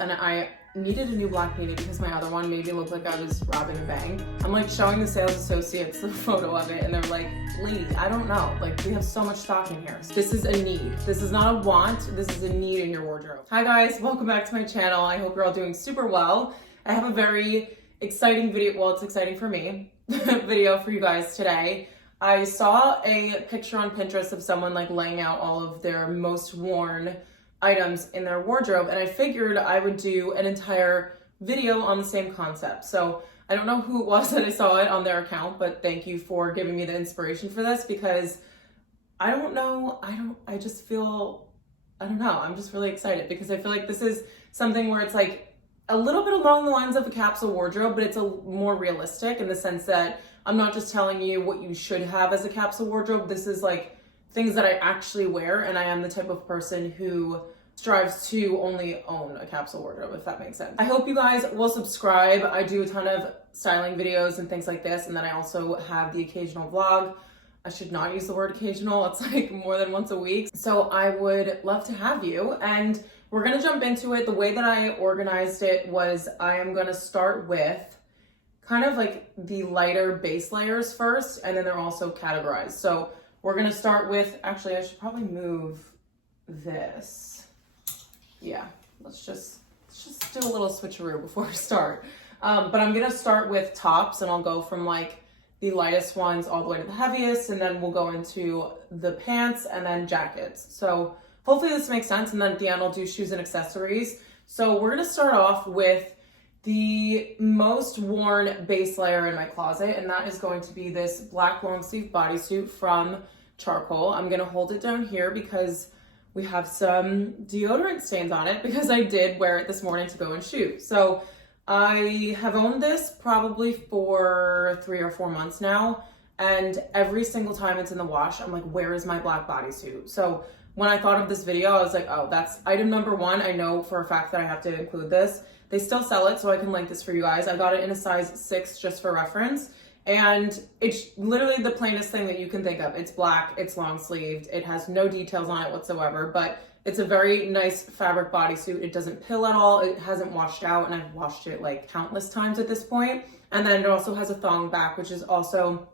and I needed a new black beanie because my other one made me look like I was robbing a bank. I'm like showing the sales associates the photo of it and they're like, lady, I don't know. Like, we have so much stock in here. This is a need. This is not a want. This is a need in your wardrobe. Hi guys, welcome back to my channel. I hope you're all doing super well. I have a very exciting video. Well, it's exciting for me. Video for you guys today. I saw a picture on Pinterest of someone like laying out all of their most worn items in their wardrobe, and I figured I would do an entire video on the same concept. So I don't know who it was that I saw it on their account, but thank you for giving me the inspiration for this, because I don't know, I just feel, I don't know, I'm just really excited because I feel like this is something where it's like a little bit along the lines of a capsule wardrobe, but it's a more realistic in the sense that I'm not just telling you what you should have as a capsule wardrobe. This is like things that I actually wear, and I am the type of person who strives to only own a capsule wardrobe, if that makes sense. I hope you guys will subscribe. I do a ton of styling videos and things like this, and then I also have the occasional vlog. I should not use the word occasional, it's like more than once a week. So I would love to have you, and we're gonna jump into it. The way that I organized it was I am gonna start with kind of like the lighter base layers first, and then they're also categorized. So we're gonna start with, actually I should probably move this. Yeah, let's just do a little switcheroo before we start. But I'm gonna start with tops, and I'll go from like the lightest ones all the way to the heaviest, and then we'll go into the pants and then jackets. So hopefully this makes sense, and then at the end I'll do shoes and accessories. So we're gonna start off with the most worn base layer in my closet, and that is going to be this black long sleeve bodysuit from Charcoal. I'm gonna hold it down here because we have some deodorant stains on it, because I did wear it this morning to go and shoot. So I have owned this probably for 3 or 4 months now, and every single time it's in the wash, I'm like, where is my black bodysuit? So when I thought of this video, I was like, oh, that's item number one. I know for a fact that I have to include this. They still sell it, so I can link this for you guys. I got it in a size 6 just for reference. And it's literally the plainest thing that you can think of. It's black, it's long sleeved, it has no details on it whatsoever, but it's a very nice fabric bodysuit. It doesn't pill at all, it hasn't washed out, and I've washed it like countless times at this point. And then it also has a thong back, which is also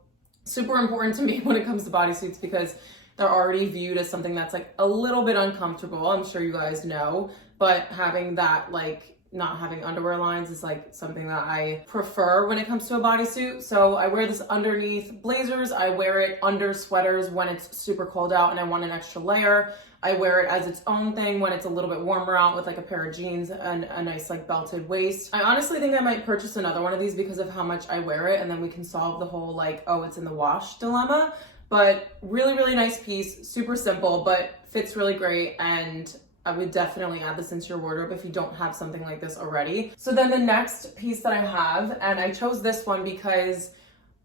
super important to me when it comes to bodysuits, because they're already viewed as something that's like a little bit uncomfortable. I'm sure you guys know, but having that, like, not having underwear lines is like something that I prefer when it comes to a bodysuit. So I wear this underneath blazers. I wear it under sweaters when it's super cold out and I want an extra layer. I wear it as its own thing when it's a little bit warmer out with like a pair of jeans and a nice like belted waist. I honestly think I might purchase another one of these because of how much I wear it, and then we can solve the whole like, oh, it's in the wash dilemma. But really, really nice piece, super simple, but fits really great, and I would definitely add this into your wardrobe if you don't have something like this already. So then the next piece that I have, and I chose this one because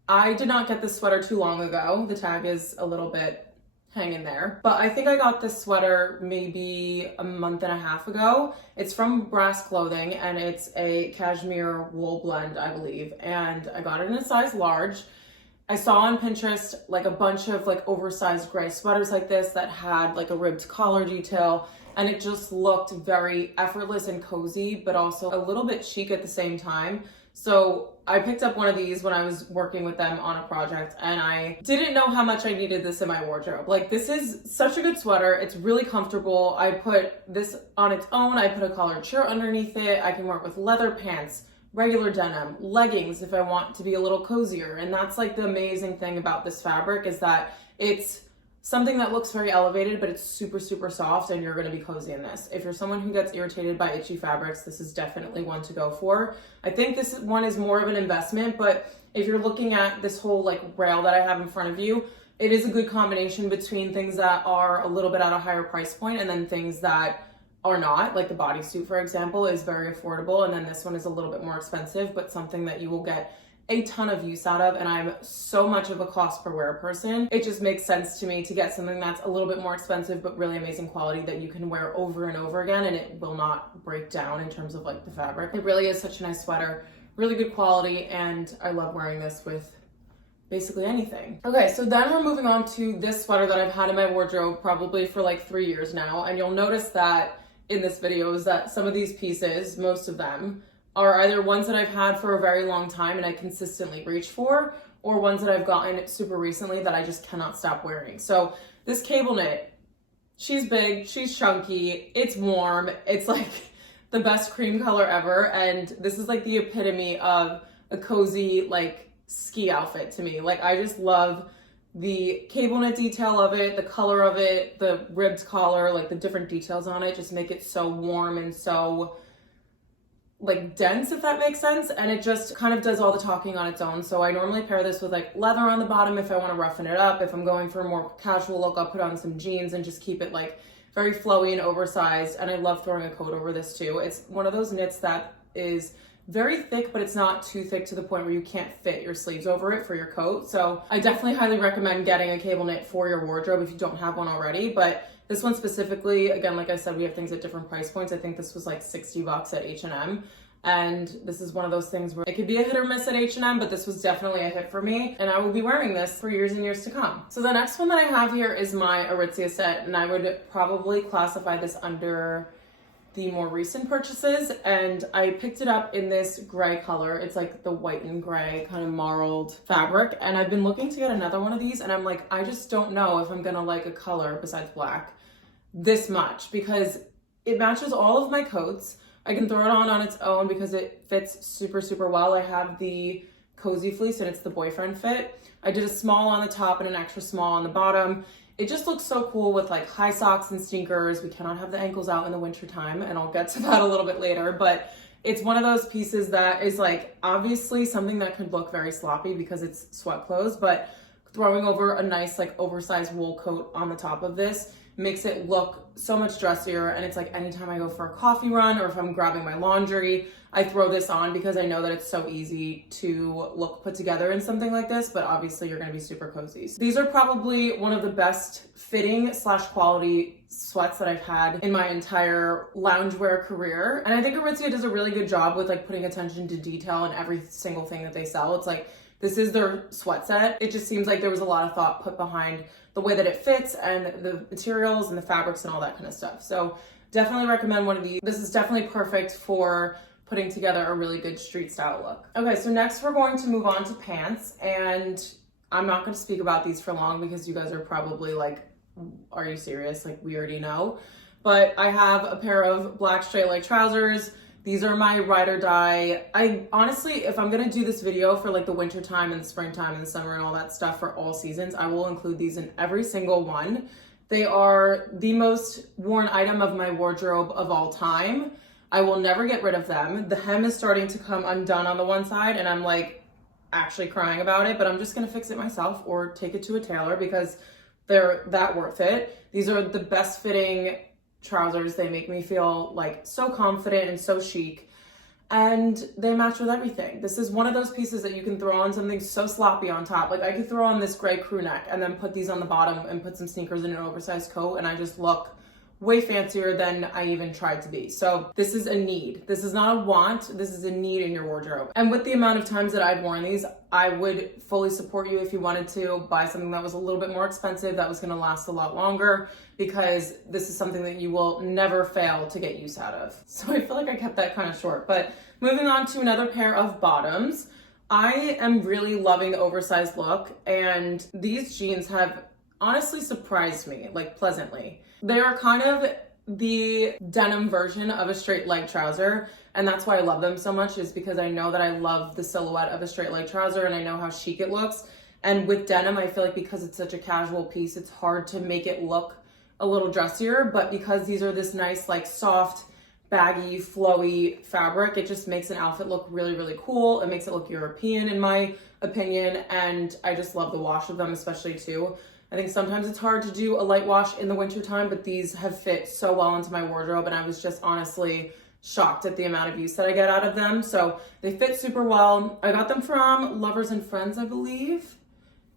I did not get this sweater too long ago. The tag is a little bit hanging there, but I think I got this sweater maybe a month and a half ago. It's from Brass Clothing, and it's a cashmere wool blend, I believe, and I got it in a size large. I saw on Pinterest like a bunch of like oversized gray sweaters like this that had like a ribbed collar detail, and it just looked very effortless and cozy, but also a little bit chic at the same time. So I picked up one of these when I was working with them on a project, and I didn't know how much I needed this in my wardrobe. Like, this is such a good sweater. It's really comfortable. I put this on its own. I put a collared shirt underneath it. I can wear it with leather pants, regular denim, leggings if I want to be a little cozier. And that's like the amazing thing about this fabric, is that it's something that looks very elevated, but it's super, super soft, and you're gonna be cozy in this. If you're someone who gets irritated by itchy fabrics, this is definitely one to go for. I think this one is more of an investment, but if you're looking at this whole like rail that I have in front of you, it is a good combination between things that are a little bit at a higher price point and then things that are not. Like the bodysuit, for example, is very affordable, and then this one is a little bit more expensive, but something that you will get a ton of use out of. And I'm so much of a cost per wear person, it just makes sense to me to get something that's a little bit more expensive but really amazing quality that you can wear over and over again, and it will not break down in terms of like the fabric. It really is such a nice sweater, really good quality, and I love wearing this with basically anything. Okay, so then we're moving on to this sweater that I've had in my wardrobe probably for like 3 years now, and you'll notice that in this video is that some of these pieces, most of them, are either ones that I've had for a very long time and I consistently reach for, or ones that I've gotten super recently that I just cannot stop wearing. So this cable knit, she's big, she's chunky, it's warm, it's like the best cream color ever, and this is like the epitome of a cozy like ski outfit to me. Like I just love the cable knit detail of it, the color of it, the ribbed collar, like the different details on it just make it so warm and so like dense, if that makes sense, and it just kind of does all the talking on its own. So I normally pair this with like leather on the bottom if I want to roughen it up. If I'm going for a more casual look, I'll put on some jeans and just keep it like very flowy and oversized. And I love throwing a coat over this too. It's one of those knits that is very thick, but it's not too thick to the point where you can't fit your sleeves over it for your coat. So I definitely highly recommend getting a cable knit for your wardrobe if you don't have one already. But this one specifically, again, like I said, we have things at different price points. I think this was like $60 at H&M. And this is one of those things where it could be a hit or miss at H&M, but this was definitely a hit for me. And I will be wearing this for years and years to come. So the next one that I have here is my Aritzia set. And I would probably classify this under the more recent purchases. And I picked it up in this gray color. It's like the white and gray kind of marled fabric. And I've been looking to get another one of these. And I'm like, I just don't know if I'm gonna like a color besides black this much, because it matches all of my coats. I can throw it on its own because it fits super, super well. I have the cozy fleece and it's the boyfriend fit. I did a small on the top and an extra small on the bottom. It just looks so cool with like high socks and sneakers. We cannot have the ankles out in the winter time, and I'll get to that a little bit later, but it's one of those pieces that is like obviously something that could look very sloppy because it's sweat clothes, but throwing over a nice like oversized wool coat on the top of this makes it look so much dressier. And it's like anytime I go for a coffee run or if I'm grabbing my laundry, I throw this on because I know that it's so easy to look put together in something like this, but obviously you're gonna be super cozy. These are probably one of the best fitting / quality sweats that I've had in my entire loungewear career. And I think Aritzia does a really good job with like putting attention to detail in every single thing that they sell. It's like, this is their sweat set. It just seems like there was a lot of thought put behind the way that it fits and the materials and the fabrics and all that kind of stuff. So definitely recommend one of these. This is definitely perfect for putting together a really good street style look. Okay, so next we're going to move on to pants, and I'm not going to speak about these for long because you guys are probably like, are you serious? Like, we already know. But I have a pair of black straight leg trousers. These are my ride or die. I honestly, if I'm gonna do this video for like the winter time and the springtime and the summer and all that stuff for all seasons, I will include these in every single one. They are the most worn item of my wardrobe of all time. I will never get rid of them. The hem is starting to come undone on the one side and I'm like actually crying about it, but I'm just gonna fix it myself or take it to a tailor because they're that worth it. These are the best fitting trousers. They make me feel like so confident and so chic, and they match with everything. This is one of those pieces that you can throw on something so sloppy on top. Like I could throw on this gray crew neck and then put these on the bottom and put some sneakers and an oversized coat, and I just look way fancier than I even tried to be. So this is a need. This is not a want. This is a need in your wardrobe. And with the amount of times that I've worn these, I would fully support you if you wanted to buy something that was a little bit more expensive, that was gonna last a lot longer, because this is something that you will never fail to get use out of. So I feel like I kept that kind of short, but moving on to another pair of bottoms. I am really loving the oversized look, and these jeans have honestly surprised me, like pleasantly. They are kind of the denim version of a straight leg trouser, and that's why I love them so much, is because I know that I love the silhouette of a straight leg trouser and I know how chic it looks. And with denim, I feel like because it's such a casual piece, it's hard to make it look a little dressier, but because these are this nice like soft, baggy, flowy fabric, it just makes an outfit look really, really cool. It makes it look European in my opinion, and I just love the wash of them especially too. I think sometimes it's hard to do a light wash in the winter time, but these have fit so well into my wardrobe, and I was just honestly shocked at the amount of use that I get out of them. So they fit super well. I got them from Lovers and Friends, I believe.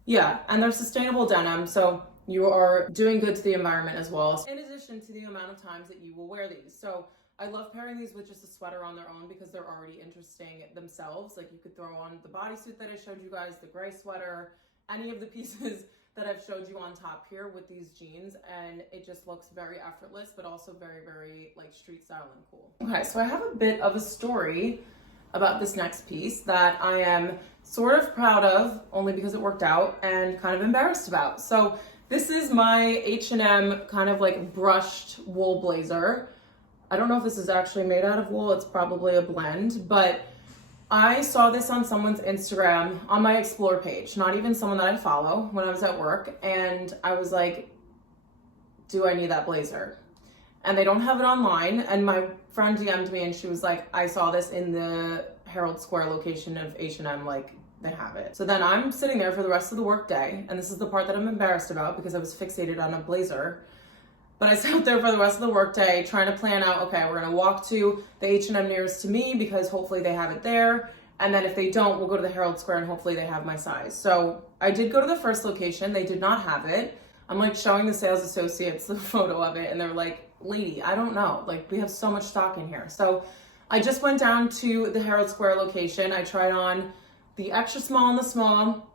Yeah, and they're sustainable denim, so you are doing good to the environment as well, in addition to the amount of times that you will wear these. So I love pairing these with just a sweater on their own because they're already interesting themselves. Like you could throw on the bodysuit that I showed you guys, the gray sweater, any of the pieces that I've showed you on top here with these jeans, and it just looks very effortless, but also very, very like street style and cool. Okay, so I have a bit of a story about this next piece that I am sort of proud of, only because it worked out, and kind of embarrassed about. So this is my H&M kind of like brushed wool blazer. I don't know if this is actually made out of wool, it's probably a blend, but I saw this on someone's Instagram on my Explore page, not even someone that I follow, when I was at work, and I was like, do I need that blazer? And they don't have it online, and my friend DM'd me and she was like, I saw this in the Herald Square location of H&M, like they have it. So then I'm sitting there for the rest of the work day, and this is the part that I'm embarrassed about because I was fixated on a blazer. But I sat there for the rest of the workday trying to plan out, okay, we're gonna walk to the H&M nearest to me because hopefully they have it there. And then if they don't, we'll go to the Herald Square and hopefully they have my size. So I did go to the first location, they did not have it. I'm like showing the sales associates the photo of it and they're like, lady, I don't know, like we have so much stock in here. So I just went down to the Herald Square location. I tried on the extra small and the small,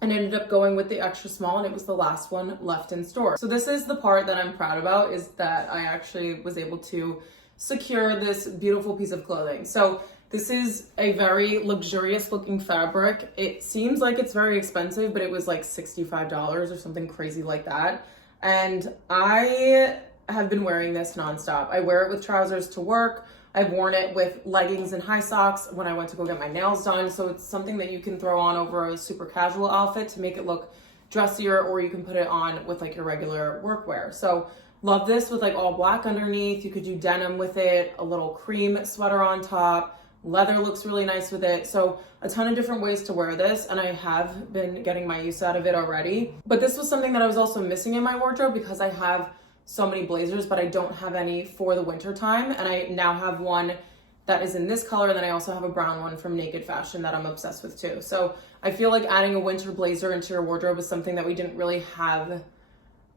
and ended up going with the extra small, and it was the last one left in store. So this is the part that I'm proud about, is that I actually was able to secure this beautiful piece of clothing. So this is a very luxurious looking fabric. It seems like it's very expensive, but it was like $65 or something crazy like that. And I have been wearing this nonstop. I wear it with trousers to work. I've worn it with leggings and high socks when I went to go get my nails done. So it's something that you can throw on over a super casual outfit to make it look dressier, or you can put it on with like your regular workwear. So love this with like all black underneath. You could do denim with it, a little cream sweater on top. Leather looks really nice with it. So a ton of different ways to wear this, and I have been getting my use out of it already. But this was something that I was also missing in my wardrobe because I have so many blazers, but I don't have any for the winter time. And I now have one that is in this color. And then I also have a brown one from Naked Fashion that I'm obsessed with too. So I feel like adding a winter blazer into your wardrobe is something that we didn't really have.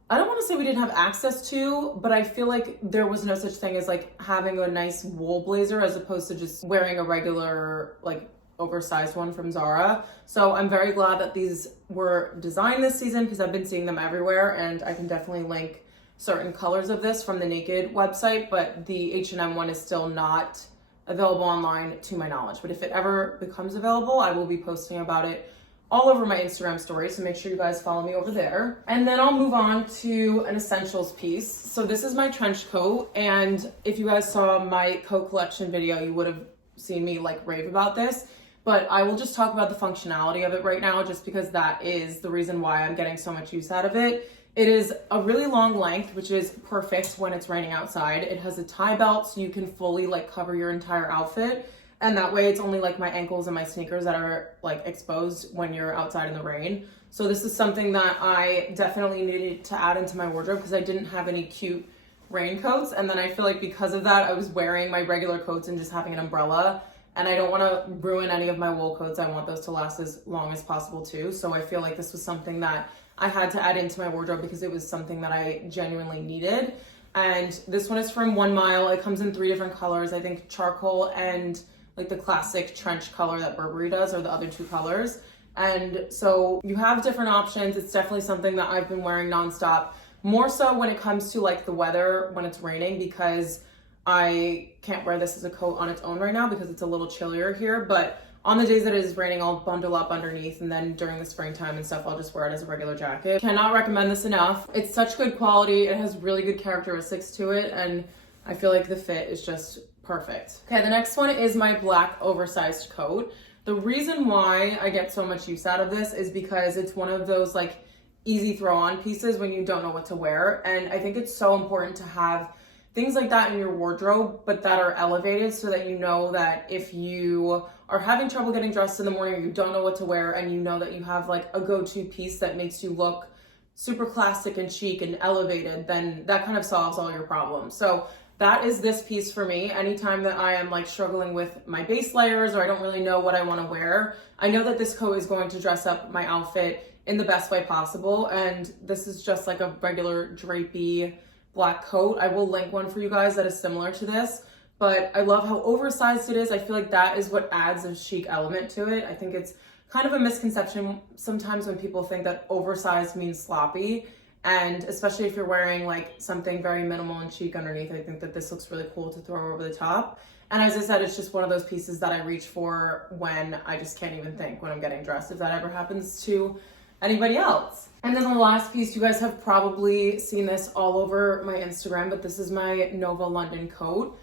I don't want to say we didn't have access to, but I feel like there was no such thing as like having a nice wool blazer as opposed to just wearing a regular like oversized one from Zara. So I'm very glad that these were designed this season because I've been seeing them everywhere, and I can definitely link certain colors of this from the Naked website, but the H&M one is still not available online to my knowledge. But if it ever becomes available, I will be posting about it all over my Instagram story, so make sure you guys follow me over there. And then I'll move on to an essentials piece. So this is my trench coat, and if you guys saw my coat collection video, you would have seen me like rave about this, but I will just talk about the functionality of it right now, just because that is the reason why I'm getting so much use out of it. It is a really long length, which is perfect when it's raining outside. It has a tie belt, so you can fully like cover your entire outfit. And that way it's only like my ankles and my sneakers that are like exposed when you're outside in the rain. So this is something that I definitely needed to add into my wardrobe because I didn't have any cute raincoats. And then I feel like because of that, I was wearing my regular coats and just having an umbrella. And I don't want to ruin any of my wool coats. I want those to last as long as possible too. So I feel like this was something that I had to add into my wardrobe because it was something that I genuinely needed. And this one is from 1 Mile. It comes in 3 different colors. I think charcoal and like the classic trench color that Burberry does are the other 2 colors. And so you have different options. It's definitely something that I've been wearing nonstop, more so when it comes to like the weather when it's raining, because I can't wear this as a coat on its own right now because it's a little chillier here. But on the days that it is raining, I'll bundle up underneath, and then during the springtime and stuff, I'll just wear it as a regular jacket. Cannot recommend this enough. It's such good quality. It has really good characteristics to it, and I feel like the fit is just perfect. Okay, the next one is my black oversized coat. The reason why I get so much use out of this is because it's one of those like easy throw on pieces when you don't know what to wear. And I think it's so important to have things like that in your wardrobe, but that are elevated, so that you know that if you are having trouble getting dressed in the morning, or you don't know what to wear, and you know that you have like a go-to piece that makes you look super classic and chic and elevated, then that kind of solves all your problems. So that is this piece for me. Anytime that I am like struggling with my base layers, or I don't really know what I want to wear, I know that this coat is going to dress up my outfit in the best way possible. And this is just like a regular drapey black coat. I will link one for you guys that is similar to this, but I love how oversized it is. I feel like that is what adds a chic element to it. I think it's kind of a misconception sometimes when people think that oversized means sloppy. And especially if you're wearing like something very minimal and chic underneath, I think that this looks really cool to throw over the top. And as I said, it's just one of those pieces that I reach for when I just can't even think when I'm getting dressed, if that ever happens to anybody else. And then the last piece, you guys have probably seen this all over my Instagram, but this is my Nova London coat.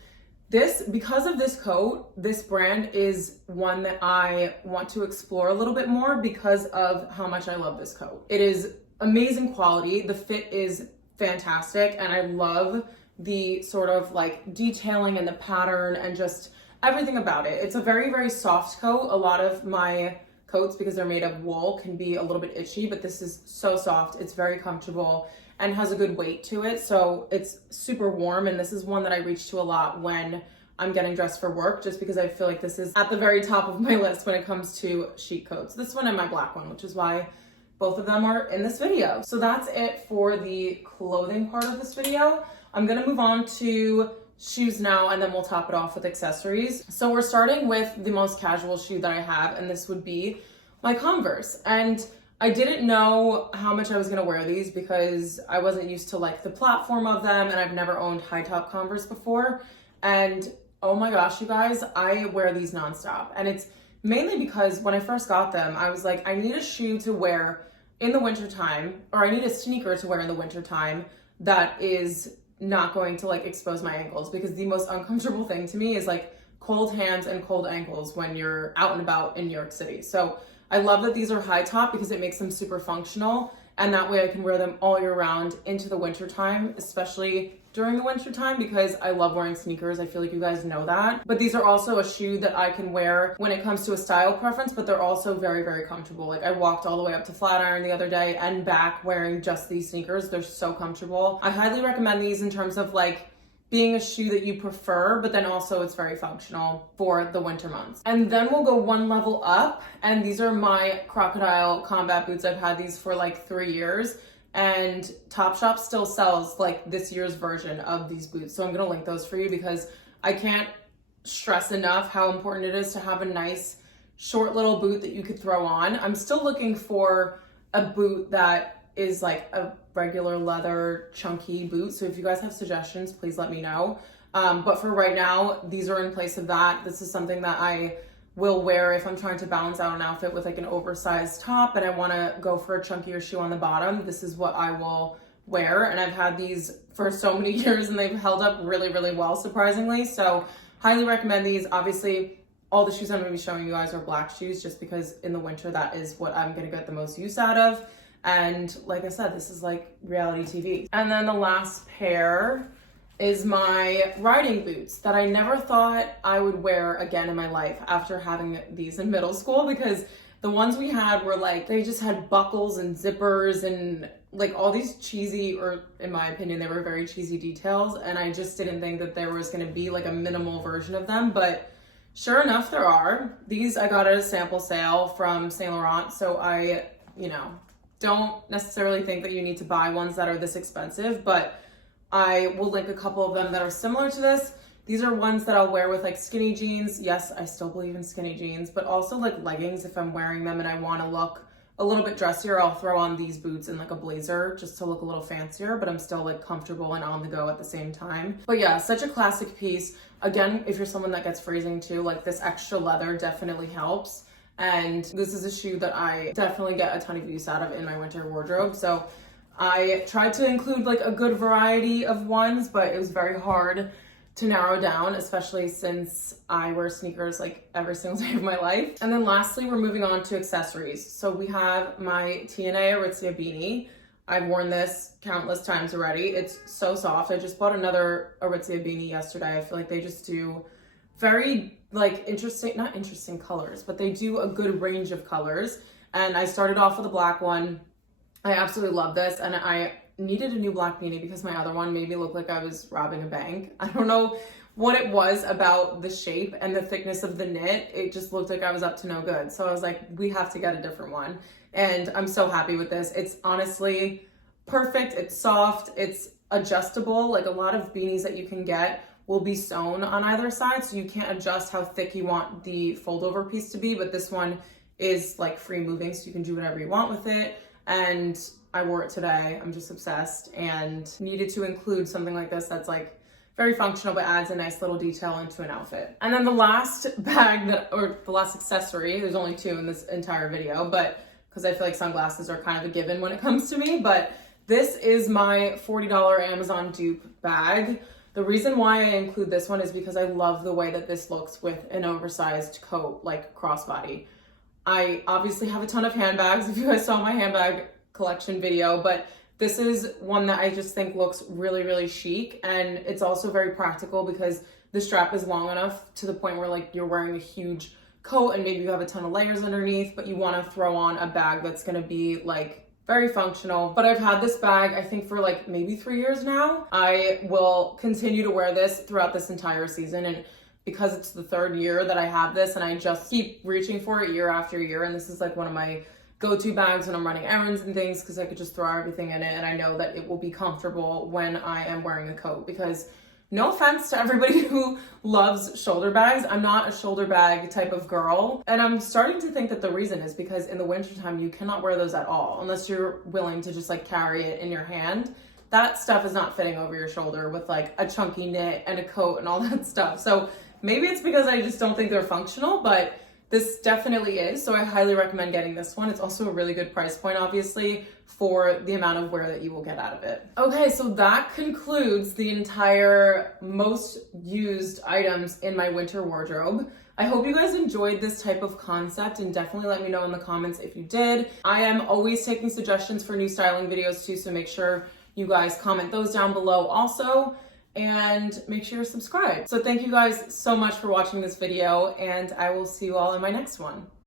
Because of this coat, this brand is one that I want to explore a little bit more because of how much I love this coat. It is amazing quality. The fit is fantastic, and I love the sort of like detailing and the pattern and just everything about it. It's a very, very soft coat. A lot of my coats, because they're made of wool, can be a little bit itchy, but this is so soft. It's very comfortable and has a good weight to it. So it's super warm, and this is one that I reach to a lot when I'm getting dressed for work, just because I feel like this is at the very top of my list when it comes to chic coats. This one and my black one, which is why both of them are in this video. So that's it for the clothing part of this video. I'm gonna move on to shoes now, and then we'll top it off with accessories. So we're starting with the most casual shoe that I have, and this would be my Converse. And I didn't know how much I was gonna wear these because I wasn't used to like the platform of them, and I've never owned high top Converse before. And oh my gosh, you guys, I wear these nonstop. And it's mainly because when I first got them, I was like, I need a shoe to wear in the wintertime, or I need a sneaker to wear in the wintertime that is not going to like expose my ankles, because the most uncomfortable thing to me is like cold hands and cold ankles when you're out and about in New York City. So I love that these are high top because it makes them super functional, and that way I can wear them all year round into the winter time, especially during the winter time, because I love wearing sneakers. I feel like you guys know that. But these are also a shoe that I can wear when it comes to a style preference, but they're also very, very comfortable. Like I walked all the way up to Flatiron the other day and back wearing just these sneakers. They're so comfortable. I highly recommend these in terms of like being a shoe that you prefer, but then also it's very functional for the winter months. And then we'll go one level up, and these are my Crocodile combat boots. I've had these for like 3 years, and Topshop still sells like this year's version of these boots. So I'm gonna link those for you because I can't stress enough how important it is to have a nice short little boot that you could throw on. I'm still looking for a boot that is like a regular leather chunky boot. So if you guys have suggestions, please let me know. But for right now, these are in place of that. This is something that I will wear if I'm trying to balance out an outfit with like an oversized top and I want to go for a chunkier shoe on the bottom. This is what I will wear, and I've had these for so many years and they've held up really, really well, surprisingly. So highly recommend these. Obviously, all the shoes I'm going to be showing you guys are black shoes, just because in the winter that is what I'm going to get the most use out of. And like I said, this is like reality TV. And then the last pair is my riding boots that I never thought I would wear again in my life after having these in middle school, because the ones we had were like, they just had buckles and zippers and like all these cheesy, or in my opinion, they were very cheesy details. And I just didn't think that there was going to be like a minimal version of them, but sure enough, there are. These I got at a sample sale from Saint Laurent. So I, don't necessarily think that you need to buy ones that are this expensive, but I will link a couple of them that are similar to this. These are ones that I'll wear with like skinny jeans. Yes, I still believe in skinny jeans, but also like leggings. If I'm wearing them and I want to look a little bit dressier, I'll throw on these boots and like a blazer just to look a little fancier, but I'm still like comfortable and on the go at the same time. But yeah, such a classic piece. Again, if you're someone that gets freezing too, like this extra leather definitely helps. And this is a shoe that I definitely get a ton of use out of in my winter wardrobe. So I tried to include like a good variety of ones, but it was very hard to narrow down, especially since I wear sneakers like every single day of my life. And then lastly, we're moving on to accessories. So we have my TNA Aritzia beanie. I've worn this countless times already. It's so soft. I just bought another Aritzia beanie yesterday. I feel like they just do very like not interesting colors, but they do a good range of colors. And I started off with a black one. I absolutely love this, and I needed a new black beanie because my other one made me look like I was robbing a bank. I don't know what it was about the shape and the thickness of the knit. It just looked like I was up to no good. So I was like, we have to get a different one. And I'm so happy with this. It's honestly perfect. It's soft. It's adjustable. Like a lot of beanies that you can get will be sewn on either side, so you can't adjust how thick you want the fold over piece to be, but this one is like free moving, so you can do whatever you want with it. And I wore it today. I'm just obsessed and needed to include something like this that's like very functional but adds a nice little detail into an outfit. And then the last bag or the last accessory, there's only 2 in this entire video, but because I feel like sunglasses are kind of a given when it comes to me, but this is my $40 Amazon dupe bag. The reason why I include this one is because I love the way that this looks with an oversized coat, like crossbody. I obviously have a ton of handbags, if you guys saw my handbag collection video, but this is one that I just think looks really, really chic. And it's also very practical because the strap is long enough to the point where like you're wearing a huge coat and maybe you have a ton of layers underneath, but you want to throw on a bag that's going to be like very functional. But I've had this bag, I think for like maybe 3 years now. I will continue to wear this throughout this entire season. And because it's the 3rd year that I have this and I just keep reaching for it year after year. And this is like one of my go-to bags when I'm running errands and things because I could just throw everything in it and I know that it will be comfortable when I am wearing a coat. Because no offense to everybody who loves shoulder bags, I'm not a shoulder bag type of girl. And I'm starting to think that the reason is because in the wintertime, you cannot wear those at all unless you're willing to just like carry it in your hand. That stuff is not fitting over your shoulder with like a chunky knit and a coat and all that stuff. So maybe it's because I just don't think they're functional, but this definitely is. So I highly recommend getting this one. It's also a really good price point, obviously, for the amount of wear that you will get out of it. Okay, so that concludes the entire most used items in my winter wardrobe. I hope you guys enjoyed this type of concept and definitely let me know in the comments if you did. I am always taking suggestions for new styling videos too, so make sure you guys comment those down below also. And make sure you're subscribed. So thank you guys so much for watching this video and I will see you all in my next one.